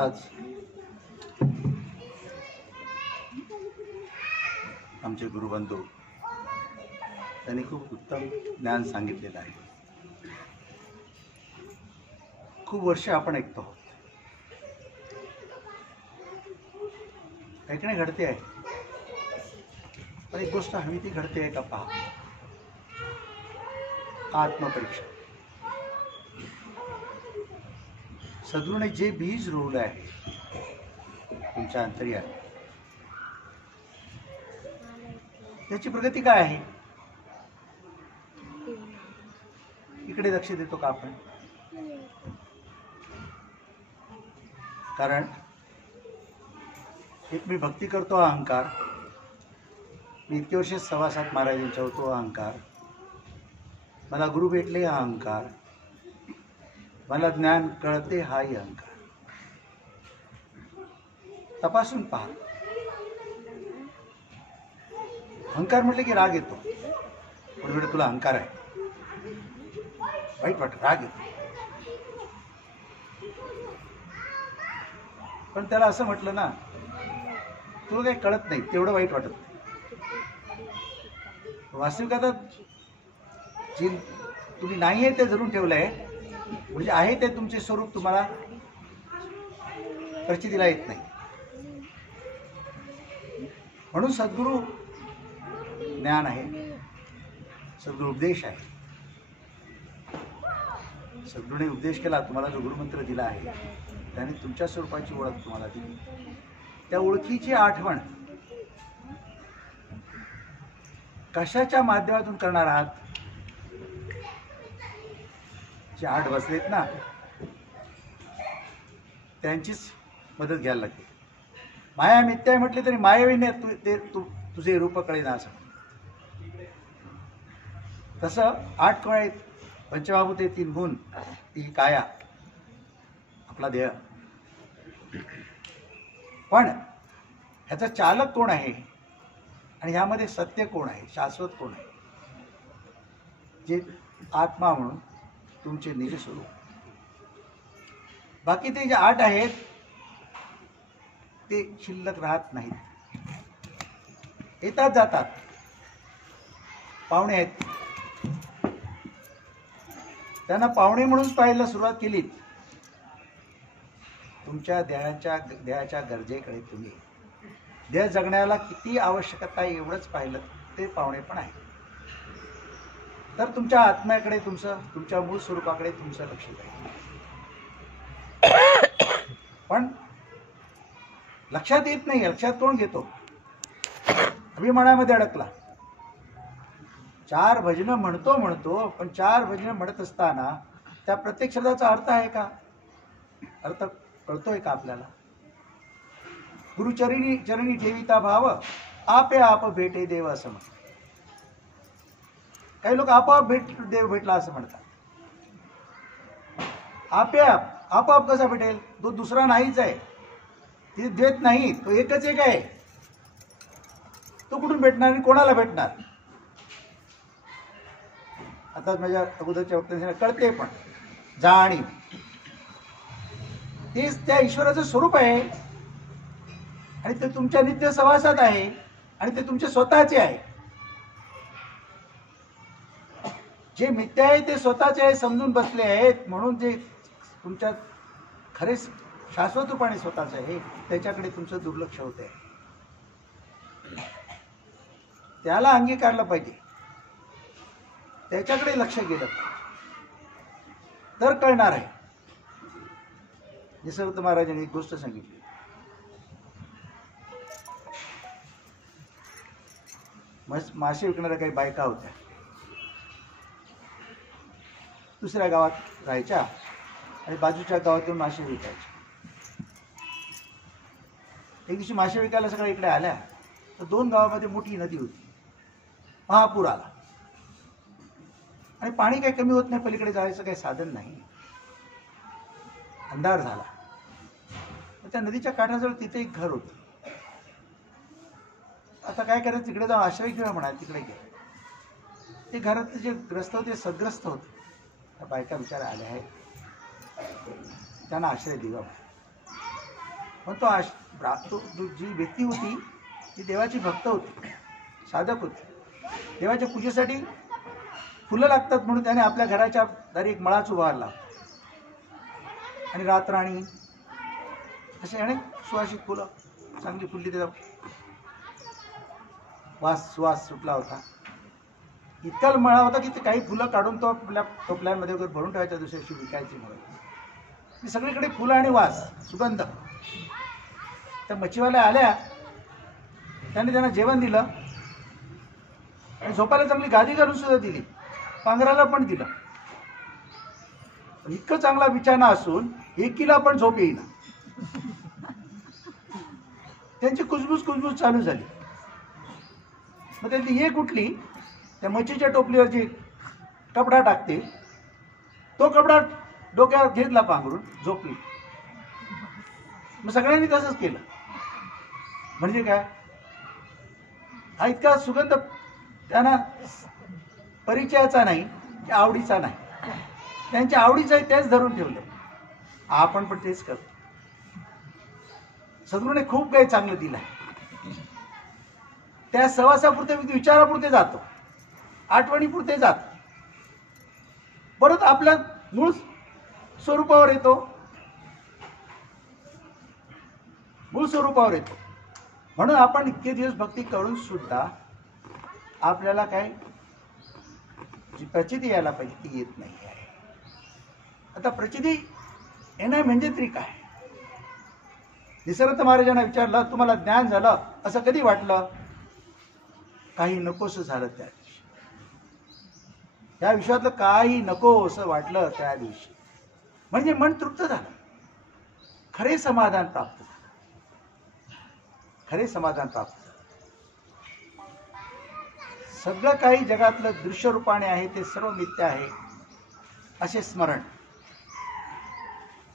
आज आमचे गुरुबंधू त्यांनी खूप उत्तम ज्ञान सांगितलेलं आहे. खूप वर्ष आपण ऐकतो आहोत. ऐकणे घडते आहे, पण एक गोष्ट हवी ती घडते आहे का पहा. आत्मपरीक्षा. सद्गुरूने जे बीज रोवलं आहे तुमच्या अंतर्यात, त्याची प्रगती काय आहे? इकडे लक्ष देतो का आपण? कारण एक मी भक्ती करतो अहंकार, मी इतके वर्ष सवासात महाराजांच्या होतो अहंकार, मला गुरु भेटले अहंकार, मला ज्ञान कळते हाही अहंकार. तपासून पहा. अहंकार म्हटले की राग येतो. पण तुला अहंकार आहे, वाईट वाटत, राग येतो. पण त्याला असं म्हटलं ना, तुला काही कळत नाही, तेवढं वाईट वाटत नाही. वास्तविकता जी तुम्ही नाही आहे ते धरून ठेवलंय, म्हणजे आहे ते तुमचे स्वरूप तुम्हाला प्रचितीला येत नाही. म्हणून सद्गुरू ज्ञान आहे, सद्गुरू उपदेश आहे. सद्गुरूने उपदेश केला, तुम्हाला जो गुरुमंत्र दिला आहे त्याने तुमच्या स्वरूपाची ओळख तुम्हाला दिली. त्या ओळखीची आठवण कशाच्या माध्यमातून करणार आहात? जे आठ बसलेत ना, त्यांचीच मदत घ्यायला लागते. माया मिथ्या म्हटले तरी मायावीने तुझे रूप कळेना असं. तसं 8 कोण आहेत? पंचमहाभूते, 3 गुण, ती काया, आपला देह. पण ह्याचा चालक कोण आहे आणि ह्यामध्ये सत्य कोण आहे, शाश्वत कोण आहे? जे आत्मा म्हणून तुमचे निज स्वरूप. बाकी ते जे 8 आहेत ते शिल्लक राहत नाहीत, येतात जातात. पाहुणे आहेत, त्यांना पाहुणे म्हणून पाहायला सुरुवात केली. तुमच्या देहाच्या गरजेकडे तुम्ही देह जगण्याला किती आवश्यकता आहे एवढंच पाहिलं, ते पाहुणे पण आहे. तर तुमच्या आत्म्याकडे, तुमच्या मूळ स्वरूपाकडे तुमचं लक्ष जाईल. पण लक्षात येत नाही. लक्षात कोण घेतो? अभिमानामध्ये अडकला. 4 भजनं म्हणतो, पण 4 भजनं म्हणत असताना त्या प्रत्येक शब्दाचा अर्थ आहे का? अर्थ कळतोय का आपल्याला? गुरुचरणी ठेविता भाव, आपे आप भेटे देव असं म्हणतात. काही लोक आपोआप देव भेटला असं म्हणतात. आपोआप कसा भेटेल? तो दुसरा नाहीच आहे, ते देत नाही, तो एकच एक आहे. तो कुठून भेटणार आणि कोणाला भेटणार? आता माझ्या अगोदरच्या वक्त्यांना कळते, पण जाणीव तेच त्या ईश्वराचं स्वरूप आहे आणि ते तुमच्या नित्य सहवासात आहे आणि ते तुमचे स्वतःचे आहे. जे मिथ्या आहे ते स्वतःचे आहे समजून बसले आहेत, म्हणून जे तुमच्या खरे शाश्वत रूपाने स्वतःच आहे त्याच्याकडे तुमचं दुर्लक्ष होत आहे. त्याला अंगीकारलं पाहिजे, त्याच्याकडे लक्ष गेलं तर कळणार आहे. निसर्ग महाराजांनी एक गोष्ट सांगितली. मासे विकणाऱ्या काही बायका होत्या, दुसऱ्या गावात राहायच्या आणि बाजूच्या गावातून मासे विकायचे. एक दिवशी मासे विकायला सगळ्या इकडे आल्या तर 2 गावामध्ये मोठी नदी होती. महापूर आला आणि पाणी काही कमी होत नाही, पलीकडे जायचं काही साधन नाही. अंधार झाला. त्या नदीच्या काठाजवळ तिथे एक घर होतं. आता काय करायचं, तिकडे जाऊन आश्रय घेऊया म्हणा, तिकडे गेले. ते घरातले जे ग्रस्त होते सद्ग्रस्त होते. त्या बायका विचार आल्या आहेत, त्यांना आश्रय दिला. पण जी व्यक्ती होती ती देवाची भक्त होती, साधक होती. देवाच्या पूजेसाठी फुलं लागतात म्हणून त्याने आपल्या घराच्या दारी एक मळाच उभारला आणि रातराणी असे अनेक सुवासिक फुलं चांगली फुलली, त्याचा सुवास सुटला होता. इतका मळा होता की ते काही फुलं काढून तो आपल्या टोपल्यांमध्ये वगैरे भरून ठेवायच्या, दुसऱ्या दिवशी विकायची म्हणून. ती सगळीकडे फुलं आणि वास, सुगंध. त्या मच्छीवाल्या आल्या, त्यांनी त्यांना जेवण दिलं आणि झोपायला चांगली गादी घालून सुद्धा दिली, पांघराला पण दिलं. इतकं चांगला बिछाना असून एकीला पण झोप येईना. त्यांची कुजबूज चालू झाली. मग त्यांची एक उठली, त्या मच्छीच्या टोपलीवर जी कपडा टाकते तो कपडा डोक्यावर घेतला पांघरून, झोपली. मग सगळ्यांनी तसंच केलं. म्हणजे काय, हा इतका सुगंध त्यांना परिचयाचा नाही, आवडीचा नाही, त्यांच्या आवडीचं आहे तेच धरून ठेवलं. आपण पण तेच करतो. सद्गुरूने खूप काही चांगलं दिलं आहे. त्या सहवासापुरते, विचारापुरते जातो, आठवणीपुरते जातो, परत आपल्या मूळ स्वरूपावर येतो, म्हणून आपण इतके दिवस भक्ती करून सुद्धा आपल्याला काय जी प्रचिती यायला पाहिजे ती येत नाही आहे. आता प्रचिती येणं म्हणजे तरी काय? निसर्ग महाराजांना विचारलं, तुम्हाला ज्ञान झालं असं कधी वाटलं? काही नकोसं झालं त्या दिवशी. त्या विश्वातलं काही नको असं वाटलं त्या दिवशी. म्हणजे मन तृप्त झालं, खरे समाधान प्राप्त झालं. सगळं काही जगातलं दृश्य रूपाने आहे ते सर्व मिथ्या आहे असे स्मरण.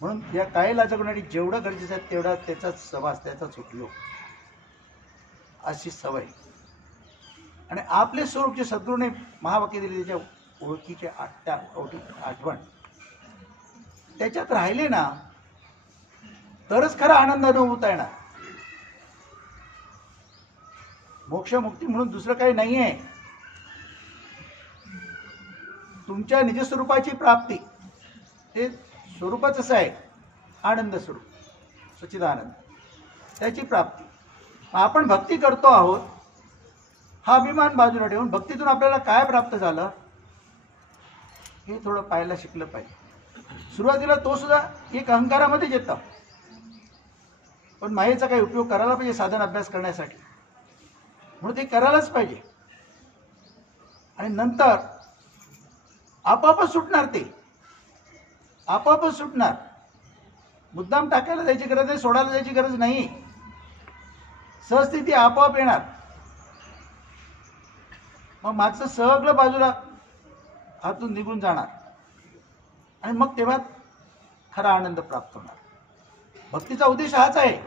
म्हणून या कायेला जगण्यासाठी जेवढं गरजेचं आहे तेवढा त्याचाच सहवास, त्याचाच उपयोग, अशी सवय. आणि आपले स्वरूप जे सद्गुरूने महावाक्य दिले, त्याच्या ओळखीचे आठवण त्याच्यात राहिले ना तरच खरा आनंद अनुभवता येणार. मोक्ष मुक्ती म्हणून दुसरं काही नाहीये. तुमच्या निजस्वरूपाची प्राप्ती, ते स्वरूपच असं आहे, आनंद स्वरूप, सच्चिदानंद, त्याची प्राप्ती. आपण भक्ती करतो आहोत हा अभिमान बाजूला ठेवून भक्तीतून आपल्याला काय प्राप्त झालं हे थोडं पाहायला शिकलं पाहिजे. सुरुवातीला तो सुद्धा एक अहंकारामध्येच येतं, पण मायेचा काही उपयोग करायला पाहिजे साधन अभ्यास करण्यासाठी, म्हणून ते करायलाच पाहिजे. आणि नंतर आपोआपच सुटणार, ते आपोआपच सुटणार. मुद्दाम टाकायला जायची गरज नाही, सोडायला जायची गरज नाही. सहस्थिती आपोआप येणार. मग मागचं सगळं बाजूला हातून निघून जाणार आणि मग तेव्हा खरा आनंद प्राप्त होणार. भक्तीचा उद्देश हाच आहे.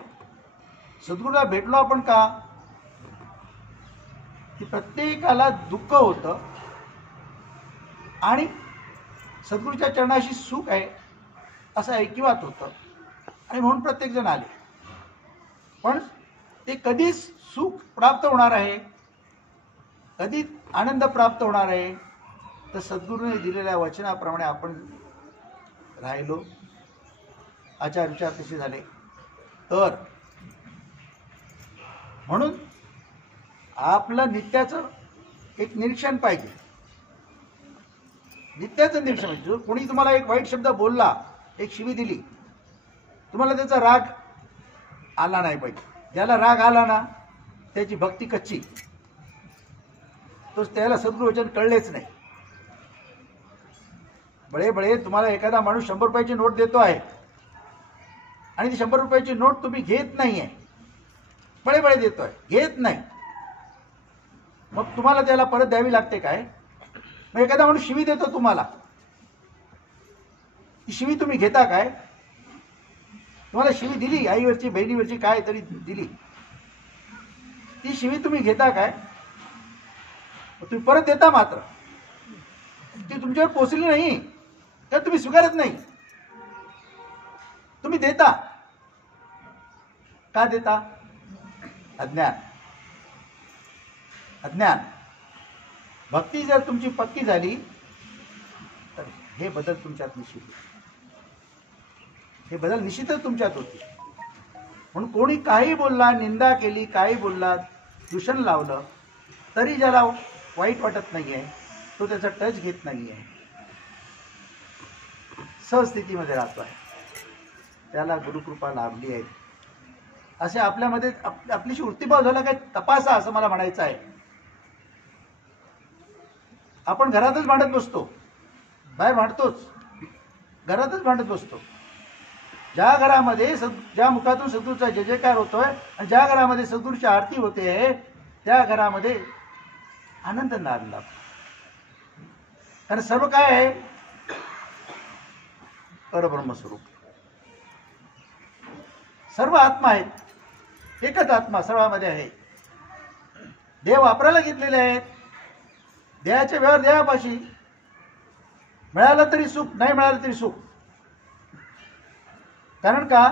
सद्गुरूला भेटलो आपण का, की प्रत्येकाला दुःख होतं आणि सद्गुरूच्या चरणाशी सुख आहे असं ऐकिवात होतं आणि म्हणून प्रत्येक जण आले. पण ते कधी सुख प्राप्त होणार आहे, कधी आनंद प्राप्त होणार आहे, तर सद्गुरूने दिलेल्या वचनाप्रमाणे आपण राहिलो, आचार विचार कसे झाले तर. म्हणून आपलं नित्याचं एक निरीक्षण पाहिजे. नित्याचं निरीक्षण म्हणजे कोणी तुम्हाला एक वाईट शब्द बोलला, एक शिवी दिली, तुम्हाला त्याचा राग आला नाही पाहिजे. ज्याला राग आला ना त्याची भक्ती कच्ची, तो त्याला सद्गुरू वचन कळलेच नाही. बळे तुम्हाला एखादा माणूस 100 रुपयाची नोट देतो आहे आणि ती 100 रुपयाची नोट तुम्ही घेत नाहीये, बळे देतोय, घेत नाही, मग तुम्हाला त्याला परत द्यावी लागते काय? मग एखादा माणूस शिवी देतो तुम्हाला, ती शिवी तुम्ही घेता काय? तुम्हाला शिवी दिली, आईवरची बहिणीवरची काय तरी दिली, ती शिवी तुम्ही घेता काय? तुम्ही परत देता, मात्र ती तुमच्यावर पोचली नाही तर तुम्ही स्वीकारत नाही, तुम्ही देता. का देता? अज्ञान. अज्ञान. भक्ती जर तुमची पक्की झाली तर हे बदल तुमच्यात निश्चित होते. हे बदल निश्चितच तुमच्यात होते. म्हणून कोणी काही बोलला, निंदा केली, काही बोलला, दूषण लावलं, तरी ज्याला वाईट वाटत नाहीये, तो त्याचा टच घेत नाहीये, सहस्थितीमध्ये राहतो आहे, त्याला गुरुकृपा लाभली आहे. असे आपल्यामध्ये आपलीशी वृत्तीभाव झाला काय तपासा, असं मला म्हणायचं आहे. आपण घरातच भांडत बसतो, बाहेर भांडतोच, घरातच भांडत बसतो. ज्या घरामध्ये ज्या मुखातून सद्गुरूचा जय जयकार होतोय आणि ज्या घरामध्ये सद्गुरूची आरती होते, त्या घरामध्ये आनंद नांदला. कारण सर्व काय आहे? परब्रह्मस्वरूप. सर्व आत्मा आहेत, एकच आत्मा सर्वांमध्ये आहे. देव वापरायला घेतलेले आहेत. देहाचे व्यवहार देहापाशी. मिळालं तरी सुख, नाही मिळालं तरी सुख. कारण का?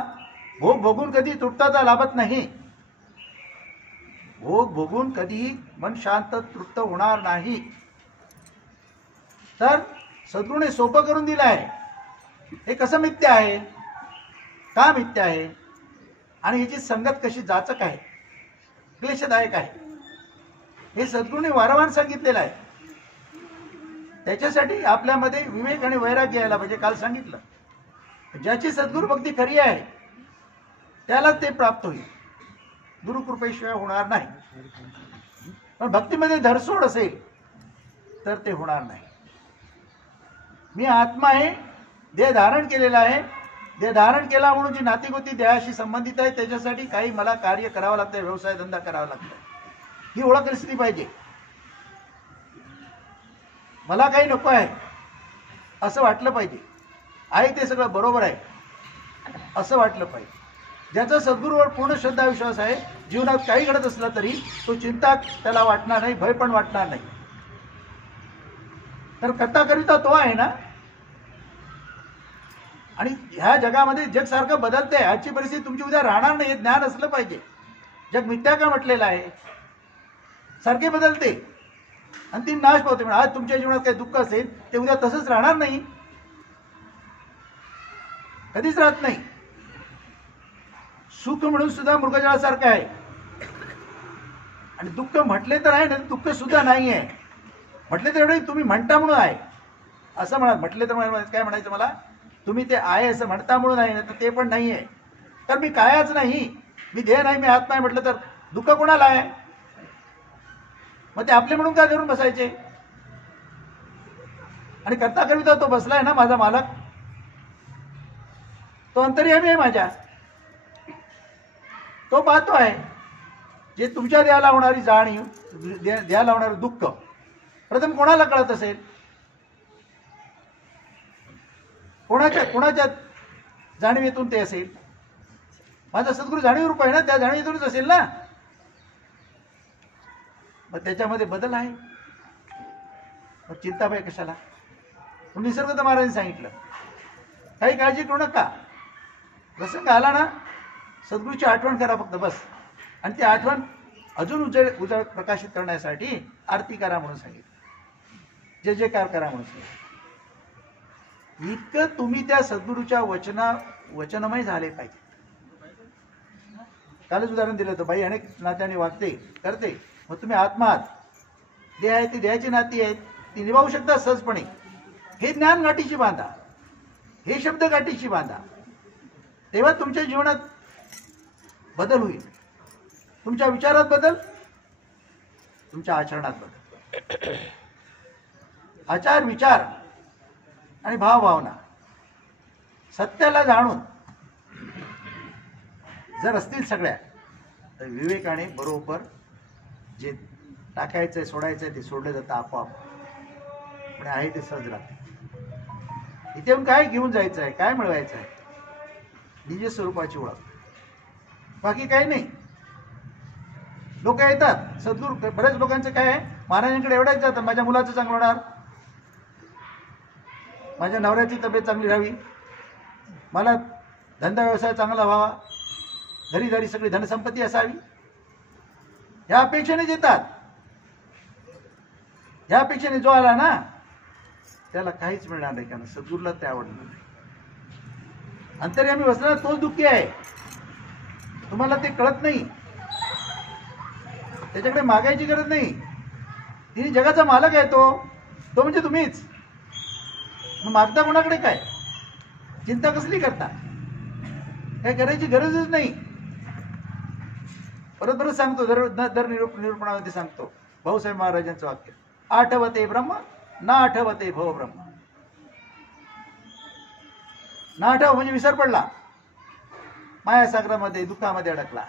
भोग भोगून कधी तृप्तता लाभत नाही. भोग भोगून कधी मन शांत तृप्त होणार नाही. तर सद्गुरूने सोपं करून दिलं आहे. हे कसं मिथ्या आहे? का मिथ्या आहे? आणि याची संगत कशी जाचक आहे, क्लेशदायक आहे, हे सद्गुरूने वारंवार सांगितलेलं आहे. त्याच्यासाठी आपल्यामध्ये विवेक आणि वैराग्य यायला पाहिजे. काल सांगितलं, ज्याची सद्गुरू भक्ती खरी आहे त्यालाच ते प्राप्त होईल. गुरुकृपेशिवाय होणार नाही. पण भक्तीमध्ये धरसोड असेल तर ते होणार नाही. मी आत्मा आहे, देह धारण केलेला आहे. देह धारण केला म्हणून जी नातीगोती देहाशी संबंधित आहे त्याच्यासाठी काही मला कार्य करावं लागतं, व्यवसाय धंदा करावा लागतो. ही ओळख असली पाहिजे. मला काही नको आहे असं वाटलं पाहिजे. आहे ते सगळं बरोबर आहे असं वाटलं पाहिजे. ज्याचा सद्गुरूवर पूर्ण श्रद्धा विश्वास आहे, जीवनात काही घडत असला तरी तो चिंता त्याला वाटणार नाही, भय पण वाटणार नाही. तर करता करिता तो आहे ना. आणि ह्या जगामध्ये जग सारखं बदलते. आजची परिस्थिती तुमची उद्या राहणार नाही, हे ज्ञान असलं पाहिजे. जग मिथ्या का म्हटलेलं आहे? सारखे बदलते, अंतिम नाश पावते. आज तुमच्या जीवनात काही दुःख असेल ते उद्या तसंच राहणार नाही, कधीच राहत नाही. सुख म्हणून सुद्धा मृगजळासारखं आहे. आणि दुःख म्हटले तर आहे ना, दुःख सुद्धा नाही आहे. म्हटले तर एवढे तुम्ही म्हणता म्हणून आहे असं म्हणा. म्हटले तर काय म्हणायचं मला, तुम्ही ते आहे असं म्हणता म्हणून आहे ना, तर ते पण नाही आहे. तर मी कायच नाही, मी देह नाही, मी आत्मा नाही म्हटलं तर दुःख कोणाला आहे? मग ते आपले म्हणून काय धरून बसायचे? आणि करता करिता तो बसलाय ना माझा मालक, तो अंतर्यामी आहे माझ्या. तो पाहतो आहे. जे तुमच्या देहाला होणारी जाणीव, देहाला होणारं दुःख प्रथम कोणाला कळत असेल? कोणाच्या जाणीवेतून ते असेल? माझा सद्गुरू जाणीवरूप आहे ना, त्या जाणीवेतूनच असेल ना. मग त्याच्यामध्ये बदल आहे. मग चिंताबाई कशाला? निसर्ग तर महाराजांनी सांगितलं, काही काळजी करू नका. प्रसंग आला ना, सद्गुरूची आठवण करा फक्त बस. आणि ती आठवण अजून उजळ प्रकाशित करण्यासाठी आरती करा म्हणून सांगितलं, जय जयकार करा म्हणून सांगितलं. इतकं तुम्ही त्या सद्गुरूच्या वचनमय झाले पाहिजे. कालच उदाहरण दिलं होतं, बाई अनेक नात्याने वागते करते, मग तुम्ही आत्मा आहात, देह आहे ती देहाची नाती आहेत, ती निभावू शकता सहजपणे. हे ज्ञान गाठीशी बांधा, हे शब्द गाठीशी बांधा, तेव्हा तुमच्या जीवनात बदल होईल. तुमच्या विचारात बदल, तुमच्या आचरणात बदल. आचार विचार आणि भावभावना सत्याला जाणून जर असतील सगळ्या, तर विवेकाने बरोबर जे टाकायचंय सोडायचंय ते सोडलं जातं आपोआप. पण आहे ते सहज राहते. इथे काय घेऊन जायचं आहे, काय मिळवायचं आहे? निज स्वरूपाची ओळख, बाकी काही नाही. लोक येतात सद्गुरू, बऱ्याच लोकांचं काय आहे, महाराजांकडे एवढ्याच जातात, माझ्या मुलाचं चांगलं होणार, माझ्या नवऱ्याची तब्येत चांगली राहावी, मला धंदा व्यवसाय चांगला व्हावा, धरी धरी सगळी धनसंपत्ती असावी ह्या अपेक्षेने येतात. ह्या अपेक्षेने जो आला ना त्याला काहीच मिळणार नाही, कारण सद्गुरूला ते आवडणार नाही. अंतर्यामी बसलेला तोच दुःखी आहे. तुम्हाला ते कळत नाही. त्याच्याकडे मागायची गरज नाही. तिने जगाचा मालक आहे तो म्हणजे तुम्हीच. मग मागता कोणाकडे काय? चिंता कसली करता? काय करायची गरजच नाही. परत परत सांगतो, दर निरूपणामध्ये सांगतो भाऊसाहेब महाराजांचं वाक्य, आठवते ब्रह्म ना आठवते भव ब्रह्म. ना आठव म्हणजे विसर पडला, मायासागरामध्ये दुःखामध्ये अडकला.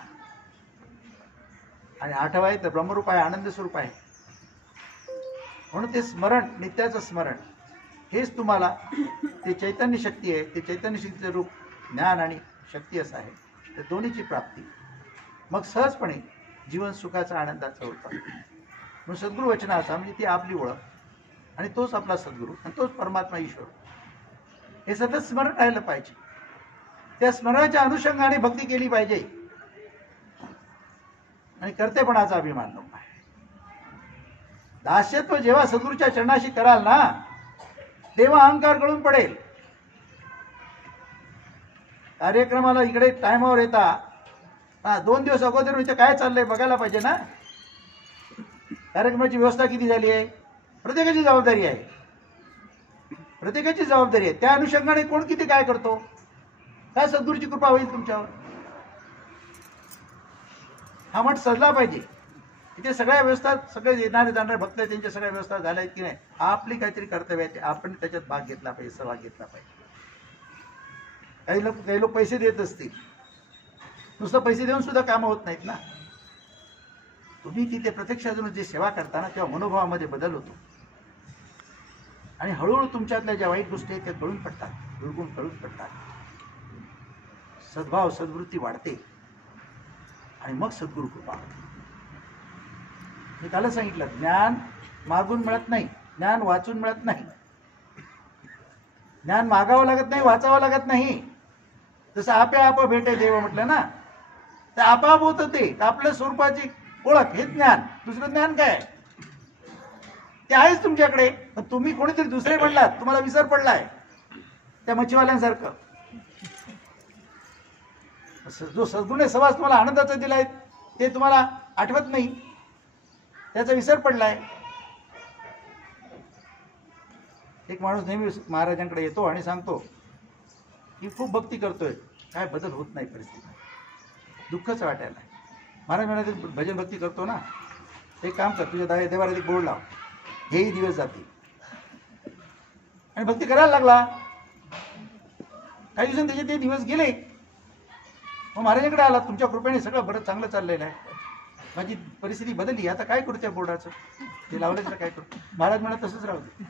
आणि आठव आहे तर ब्रह्मरूप आहे, आनंद स्वरूप आहे. म्हणून ते स्मरण, नित्याचं स्मरण हेच तुम्हाला ते चैतन्य शक्ती आहे. ते चैतन्य शक्तीचं रूप ज्ञान आणि शक्ती असं आहे. तर दोन्हीची प्राप्ती मग सहजपणे जीवन सुखाचा आनंदाचा होता. म्हणून सद्गुरू वचनाचा म्हणजे ती आपली ओळख आणि तोच आपला सद्गुरू आणि तोच परमात्मा ईश्वर हे सतत स्मरण राहिलं पाहिजे. त्या स्मरणाच्या अनुषंगाने भक्ती केली पाहिजे आणि कर्तेपणाचा अभिमान नको आहे. दास्यत्व जेव्हा सद्गुरूच्या चरणाशी कराल ना तेव्हा अहंकार गळून पडेल. कार्यक्रमाला इकडे टायमावर येता, 2 दिवस अगोदर इथे काय चाललंय बघायला पाहिजे ना. कार्यक्रमाची व्यवस्था किती झाली आहे प्रत्येकाची जबाबदारी आहे. प्रत्येकाची जबाबदारी आहे. त्या अनुषंगाने कोण किती काय करतो, काय सद्गुरूची कृपा होईल तुमच्यावर. हा मठ सजला पाहिजे. इथे सगळ्या व्यवस्था, सगळे येणारे जाणारे भक्त त्यांच्या सगळ्या व्यवस्था झाल्या आहेत की नाही. आपली काहीतरी कर्तव्य आहे, आपण त्याच्यात भाग घेतला पाहिजे, सहभाग घेतला पाहिजे. काही लोक पैसे देत असतील, नुसतं पैसे देऊन सुद्धा कामं होत नाहीत ना. तुम्ही तिथे प्रत्यक्ष अजून जे सेवा करताना तेव्हा मनोभावामध्ये बदल होतो आणि हळूहळू तुमच्यातल्या ज्या वाईट गोष्टी आहेत त्या कळून पडतात, कळून पडतात. सद्भाव सद्वृत्ती वाढते आणि मग सद्गुरू कृपा. मी कालच सांगितलं, ज्ञान मागून मिळत नाही, ज्ञान वाचून मिळत नाही. ज्ञान मागावं लागत नाही, वाचावं लागत नाही. जसं आपे भेटे देव म्हटलं ना, तर आपोआप होतं ते. आपल्या स्वरूपाची ओळख हे ज्ञान. दुसरं ज्ञान काय? ते आहेच तुमच्याकडे, पण तुम्ही कोणीतरी दुसरे म्हणलात, तुम्हाला विसर पडलाय त्या मच्छीवाल्यांसारखं. जो सद्गुरूने सहवास तुम्हाला आनंदाचा दिलाय ते तुम्हाला आठवत नाही, त्याचा विसर पडलाय. एक माणूस नेहमी महाराजांकडे येतो आणि सांगतो की खूप भक्ती करतोय, काय बदल होत नाही परिस्थिती, दुःखच वाटायला. महाराज म्हणाले, भजन भक्ती करतो ना, एक काम कर, तुझ्या देवाला एक बोर्ड लाव, हेही दिवस जातील. आणि भक्ती करायला लागला. काही दिवसांनी त्याचे ते दिवस गेले. मग महाराजांकडे आला, तुमच्या कृपेने सगळं बरं चांगलं चाललेलं आहे, माझी परिस्थिती बदलली, आता काय करू त्या बोर्डाचं, ते लावलं तर काय करू. महाराज म्हणत तसंच राहू दे,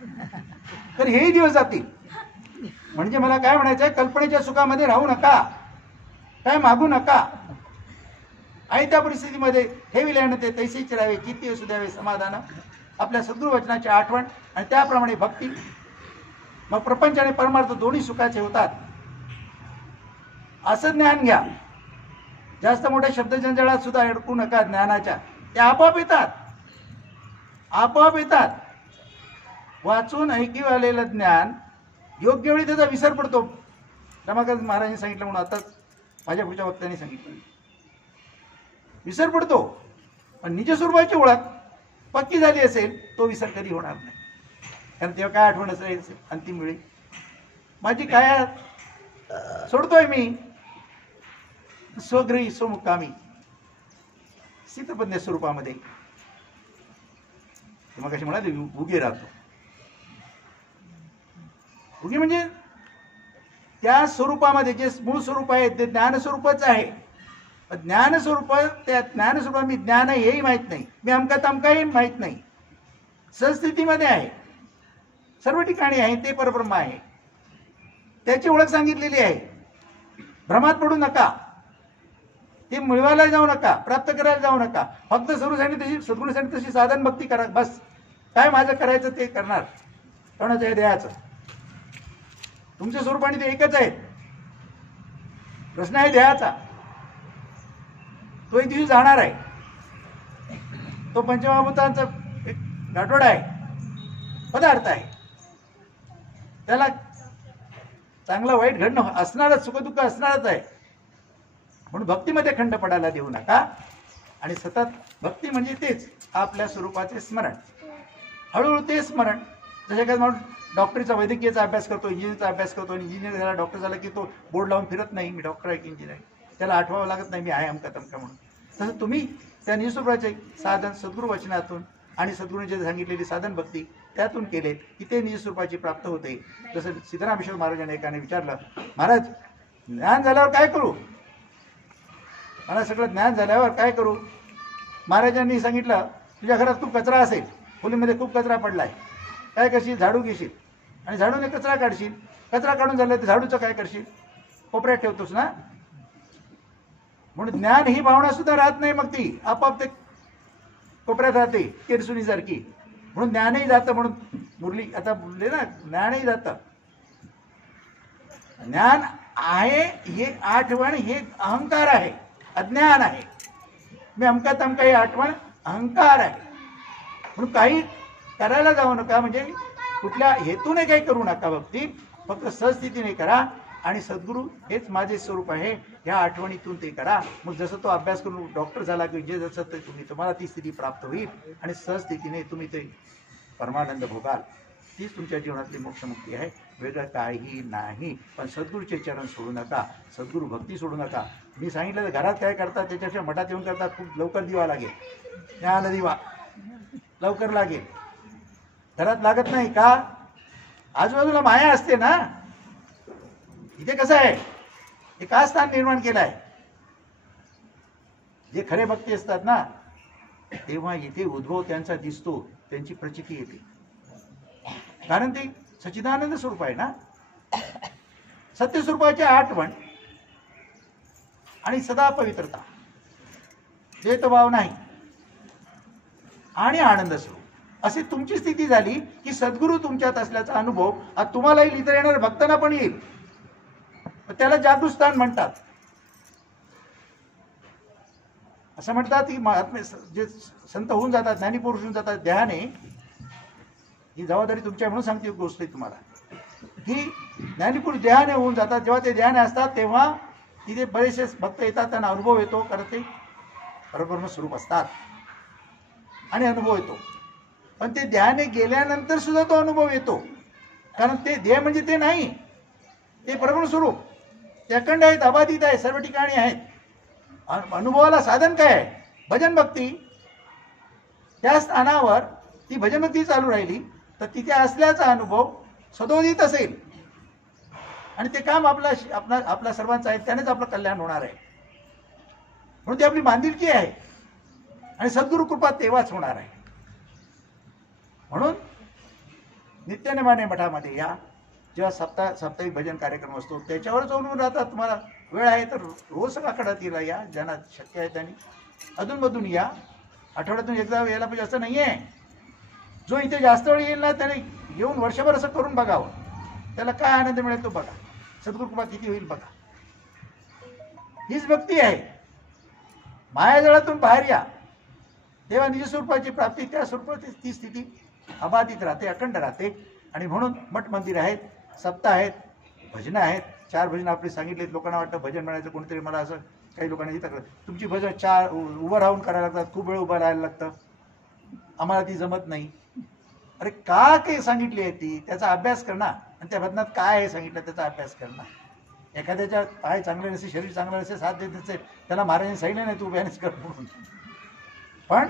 तर हेही दिवस जातील. म्हणजे मला काय म्हणायचं आहे, कल्पनेच्या सुखामध्ये राहू नका, काय मागू नका. आणि त्या परिस्थितीमध्ये हे विलयन ते तैसेच राहावे, किती असू द्यावे समाधान, आपल्या सद्गुरू वचनाची आठवण आणि त्याप्रमाणे भक्ती. मग प्रपंच आणि परमार्थ दोन्ही सुखाचे होतात. असं ज्ञान घ्या. जास्त मोठ्या शब्दजंजाळात सुद्धा अडकू नका ज्ञानाच्या. ते आपोआप येतात, आपोआप येतात. वाचून ऐकीव आलेलं ज्ञान योग्य वेळी त्याचा विसर पडतो. रमाकांत महाराजांनी सांगितलं म्हणून आताच माझ्या पुढच्या वक्त्यांनी सांगितलं, विसर पडतो. पण निजस्वरूपाची ओळख पक्की झाली असेल तो विसर कधी होणार नाही. कारण तेव्हा काय आठवण असेल अंतिम वेळी, माझी काय सोडतोय मी, स्वगृही स्वमुक्कामी स्थितप्रज्ञ स्वरूपामध्ये. मग कशी म्हणाले, उगे राहतो. उगे म्हणजे त्या स्वरूपामध्ये जे मूळ स्वरूप आहे ते ज्ञानस्वरूपच आहे. ज्ञानस्वरूप, त्या ज्ञानस्वरूपात मी ज्ञान आहे हेही माहीत नाही, मी अमका तमकाही माहीत नाही. सस्थितीमध्ये आहे, सर्व ठिकाणी आहे, ते परब्रह्म आहे. त्याची ओळख सांगितलेली आहे. भ्रमात पडू नका, ते मिळवायला जाऊ नका, प्राप्त करायला जाऊ नका. फक्त सद्गुरूसाठी तशी साधन भक्ती करा बस. काय माझं करायचं ते करणार, कोणाचं आहे देहाचं. तुमच्या स्वरूपाने ते एकच आहे. प्रश्न आहे देहाचा. तो एक दिवशी जाणार आहे. तो पंचमहाभूतांचा एक गाठोडा आहे, पदार्थ आहे. त्याला चांगलं वाईट घडणं असणारच, सुखदुःख असणारच आहे. म्हणून भक्तीमध्ये खंड पडायला देऊ नका. आणि सतत भक्ती म्हणजे तेच आपल्या स्वरूपाचे स्मरण, हळूहळू ते स्मरण. जसे काय म्हणून डॉक्टरीचा वैद्यकीयचा अभ्यास करतो, इंजिनिअरचा अभ्यास करतो, आणि इंजिनियर झाला डॉक्टर झाला की तो बोर्ड लावून फिरत नाही मी डॉक्टर आहे की इंजिनियर आहे, त्याला आठवावं लागत नाही मी आहे अमका तमका म्हणून. तसं तुम्ही त्या निजस्वरूपाचे साधन सद्गुरू वचनातून आणि सद्गुरूने जे सांगितलेली साधन भक्ती त्यातून केले की ते निजस्वरूपाची प्राप्त होते. जसं सिद्धरामेश्वर महाराजांनी एकाने विचारलं, महाराज ज्ञान झाल्यावर काय करू, मला सगळं ज्ञान झाल्यावर काय करू. महाराजांनी सांगितलं, तुझ्या घरात खूप कचरा असेल, खोलीमध्ये खूप कचरा पडला आहे, काय करशील, झाडू घेशील आणि झाडूने कचरा काढशील. कचरा काढून झालं तर झाडूचं काय करशील, कोपऱ्यात ठेवतोस ना. म्हणून ज्ञान ही भावना सुद्धा राहत नाही, मग ती आपोआप ते कोपऱ्यात राहते केरसुनीसारखी. म्हणून ज्ञानही जातं. म्हणून मुरली आता बोलले ना, ज्ञानही जातं. ज्ञान आहे हे आठवण, हे अहंकार आहे, अज्ञान आहे. मी अमका तमका ही आठवण अहंकार आहे. म्हणून काही करायला जाऊ नका, म्हणजे कुठल्या हेतूने काही करू नका. भक्ती फक्त सहस्थितीने करा आणि सद्गुरू हेच माझे स्वरूप आहे ह्या आठवणीतून ते करा. मग जसं तो अभ्यास करून डॉक्टर झाला की जे जसं ते तुम्हाला ती स्थिती प्राप्त होईल आणि सहस्थितीने तुम्ही ते परमानंद भोगाल. तीच तुमच्या जीवनातली मोक्षमुक्ती आहे, वेगळं काही नाही. पण सद्गुरूचे चरण सोडू नका, सद्गुरू भक्ती सोडू नका. मी सांगितलं तर घरात काय करतात त्याच्यापेक्षा मठात येऊन करतात. खूप लवकर दिवा लागेल, ज्ञान दिवा लवकर लागेल. घरात लागत नाही का, आजूबाजूला माया असते ना. इथे कसं आहे, हे का स्थान निर्माण केलं आहे. जे खरे भक्ती असतात ना, तेव्हा इथे उद्भव त्यांचा दिसतो, त्यांची प्रचिती येते. कारण ते सच्चिदानंद स्वरूप आहे ना. सत्य स्वरूपाची आठवण आणि सदा पवित्रता, द्वैतभाव नाही आणि आनंद स्वरूप, अशी तुमची स्थिती झाली की सद्गुरू तुमच्यात असल्याचा अनुभव आज तुम्हाला येईल, इतर येणाऱ्या भक्तांना पण येईल. त्याला जागृतस्थान म्हणतात. असं म्हणतात की महात्मे जे संत होऊन जातात, ज्ञानीपुरुष होऊन जातात ध्याने, ही जबाबदारी तुमच्या म्हणून सांगते गोष्ट तुम्हाला, की ज्ञानीपुरुष ध्याने होऊन जातात. जेव्हा ते ध्याने असतात तेव्हा तिथे बरेचसे भक्त येतात, त्यांना अनुभव येतो, कारण ते परब्रह्म स्वरूप असतात आणि अनुभव येतो. पण ते ध्याने गेल्यानंतर सुद्धा तो अनुभव येतो, कारण ते ध्येय म्हणजे ते नाही, ते परब्रह्म स्वरूप, ते अखंड आहेत, अबाधित आहे, सर्व ठिकाणी आहेत. अनुभवाला साधन काय आहे, भजन भक्ती. त्या स्थानावर ती भजन भक्ती चालू राहिली तर तिथे असल्याचा अनुभव सदोदित असेल आणि ते काम आपला सर्वांचं आहे, त्यानेच आपलं कल्याण होणार आहे. म्हणून ती आपली बांधिलकी आहे आणि सद्गुरू कृपा तेव्हाच होणार आहे. म्हणून नित्यनेमाने मठामध्ये या, जेव्हा साप्ताहिक भजन कार्यक्रम असतो त्याच्यावरच अवलंबून राहतात. तुम्हाला वेळ आहे तर रोज सगळा कडतीला या, ज्यांना शक्य आहे त्यांनी अधूनमधून या. आठवड्यातून एकदा यायला पाहिजे असं नाही आहे. जो इथे जास्त वेळ येईल ना त्याने येऊन वर्षभर असं करून बघावं, त्याला काय आनंद मिळेल तो बघा, सद्गुरू कृपा किती होईल बघा. हीच भक्ती आहे. मायाजळातून बाहेर या, तेव्हा निजस्वरूपाची प्राप्ती, त्या स्वरूपाची ती स्थिती अबाधित राहते, अखंड राहते. आणि म्हणून मठ मंदिर आहेत, सप्ताह आहेत, भजनं आहेत. 4 भजन आपले सांगितलेत. लोकांना वाटतं भजन म्हणायचं कोणतरी, मला असं काही लोकांना येतं तुमची भजन 4 उभं राहून करायला लागतात, खूप वेळ उभं राहायला लागतं, आम्हाला ती जमत नाही. अरे का काही सांगितली आहे ती, त्याचा अभ्यास करणं आणि त्या भजनात काय आहे सांगितलं त्याचा अभ्यास करणं. एखाद्याच्या पाय चांगले नसे, शरीर चांगलं नसे, साथ देत नसेल, त्याला महाराजांनी सांगितलं नाही तू उभ्यानेच कर म्हणून. पण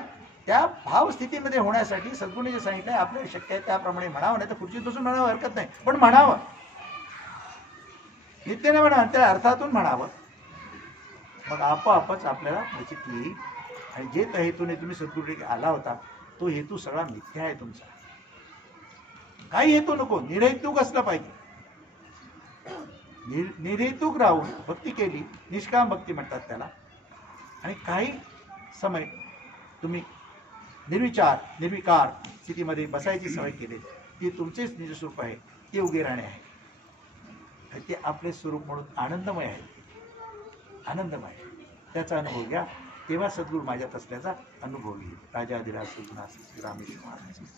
त्या भावस्थितीमध्ये होण्यासाठी सद्गुरूने जे सांगितलं आपल्याला शक्य आहे त्याप्रमाणे म्हणावं, नाही तर खुर्चीत बसून म्हणावं हरकत नाही, पण म्हणावं, नित्यने म्हणावं, त्या अर्थातून म्हणावं. मग आपोआपच आपल्याला निश्चित येईल. आणि जे त्या हेतूने तुम्ही सद्गुरूकडे आला होता तो हेतू सगळा मिथ्या आहे तुमचा. काही हेतू नको, निर्हेतुक असला पाहिजे. निर्हेतुक राहून भक्ती केली, निष्काम भक्ती म्हणतात त्याला. आणि काही समय तुम्ही निर्विचार निर्विकार स्थितीमध्ये बसायची सवय केली, ती तुमचेच निजस्वरूप आहे, ते उगे राहणे आहे. ते आपले स्वरूप म्हणून आनंदमय आहे, आनंदमय त्याचा अनुभव घ्या. तेव्हा सद्गुरू माझ्यात असल्याचा अनुभव येईल. राजा अधिराज सद्गुणास रामेश्वर महाराज.